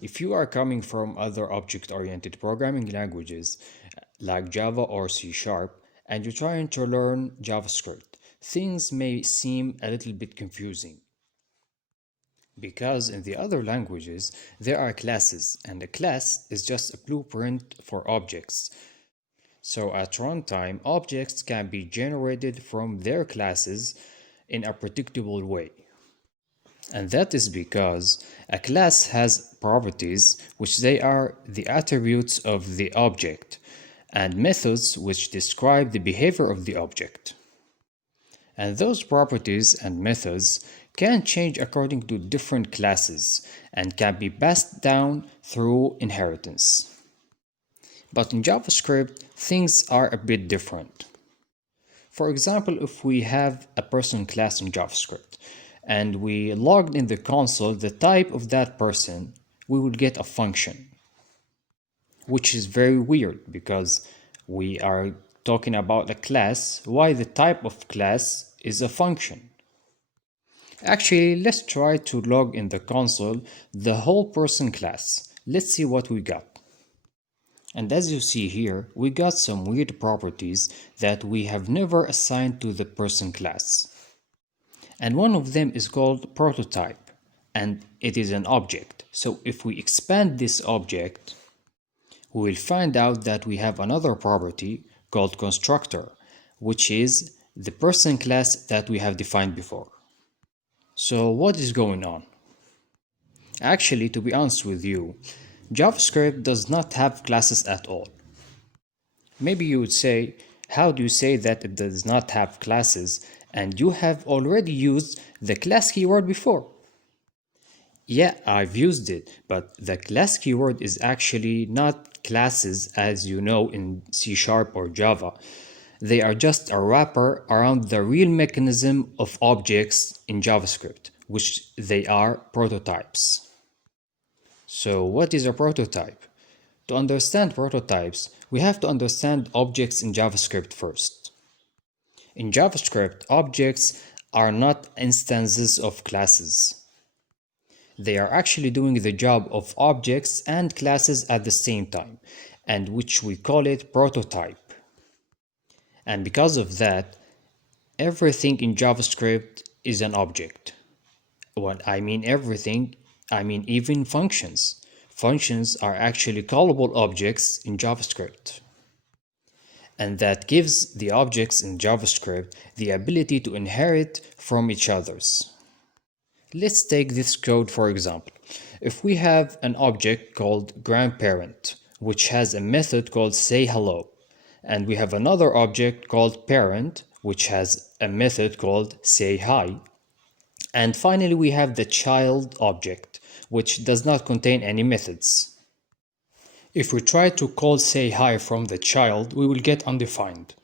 If you are coming from other object-oriented programming languages like Java or C Sharp and you're trying to learn JavaScript, things may seem a little bit confusing. Because in the other languages, there are classes, and a class is just a blueprint for objects. So at runtime, objects can be generated from their classes in a predictable way. And that is because a class has properties which they are the attributes of the object, and methods which describe the behavior of the object. And those properties and methods can change according to different classes and can be passed down through inheritance. But in JavaScript, things are a bit different. For example, if we have a person class in JavaScript and we logged in the console the type of that person, we will get a function, which is very weird because we are talking about a class. Why the type of class is a function? Actually, let's try to log in the console the whole person class. Let's see what we got. And as you see here, we got some weird properties that we have never assigned to the person class. And one of them is called prototype, and it is an object. So if we expand this object, we will find out that we have another property called constructor, which is the person class that we have defined before. So what is going on? Actually, to be honest with you, JavaScript does not have classes at all. Maybe you would say, how do you say that it does not have classes and you have already used the class keyword before? Yeah, I've used it, but the class keyword is actually not classes as you know in C# or Java. They are just a wrapper around the real mechanism of objects in JavaScript, which they are prototypes. So what is a prototype? To understand prototypes, we have to understand objects in JavaScript first. In JavaScript, objects are not instances of classes. They are actually doing the job of objects and classes at the same time, and which we call it prototype. And because of that, everything in JavaScript is an object. When I mean everything, I mean even functions. Functions are actually callable objects in JavaScript. And that gives the objects in JavaScript the ability to inherit from each other's. Let's take this code for example. If we have an object called grandparent, which has a method called sayHello, and we have another object called parent, which has a method called sayHi, and finally we have the child object, which does not contain any methods. If we try to call sayHi from the child, we will get undefined.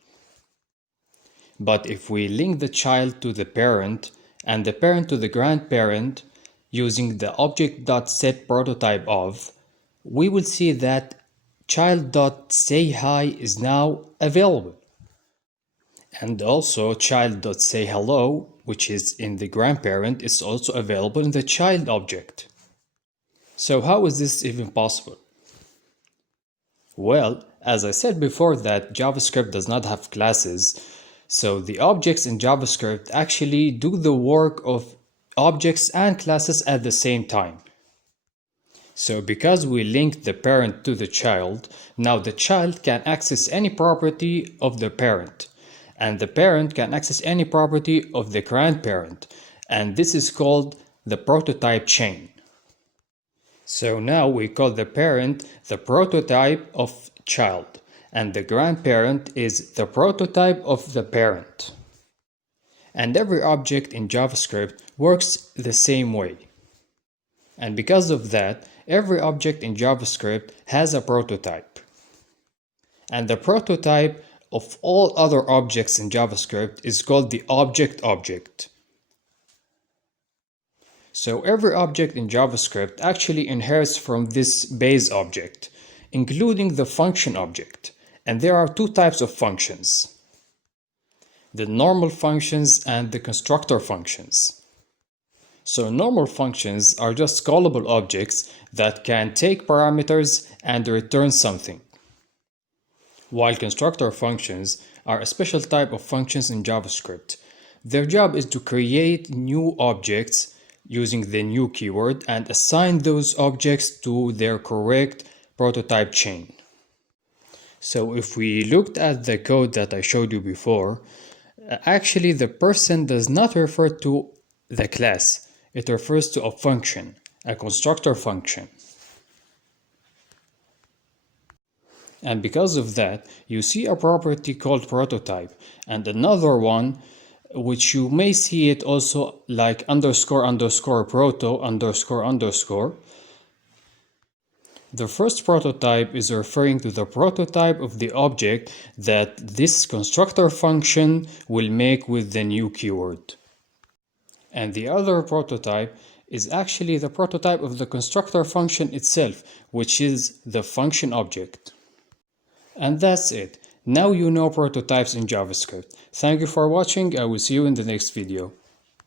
But if we link the child to the parent and the parent to the grandparent using the object.setPrototypeOf, we will see that child.sayHi is now available. And also child.sayHello, which is in the grandparent, is also available in the child object. So how is this even possible? Well, as I said before that JavaScript does not have classes, so the objects in JavaScript actually do the work of objects and classes at the same time. So because we linked the parent to the child, now the child can access any property of the parent, and the parent can access any property of the grandparent, and this is called the prototype chain. So now we call the parent the prototype of child, and the grandparent is the prototype of the parent. And every object in JavaScript works the same way. And because of that, every object in JavaScript has a prototype. And the prototype of all other objects in JavaScript is called the object. So every object in JavaScript actually inherits from this base object, including the function object. And there are two types of functions: the normal functions and the constructor functions. So normal functions are just callable objects that can take parameters and return something, while constructor functions are a special type of functions in JavaScript. Their job is to create new objects using the new keyword and assign those objects to their correct prototype chain. So if we looked at the code that I showed you before, actually the person does not refer to the class. It refers to a function, a constructor function. And because of that, you see a property called prototype and another one which you may see it also like underscore underscore proto underscore underscore. The first prototype is referring to the prototype of the object that this constructor function will make with the new keyword. And the other prototype is actually the prototype of the constructor function itself, which is the function object. And that's it. Now you know prototypes in JavaScript. Thank you for watching. I will see you in the next video.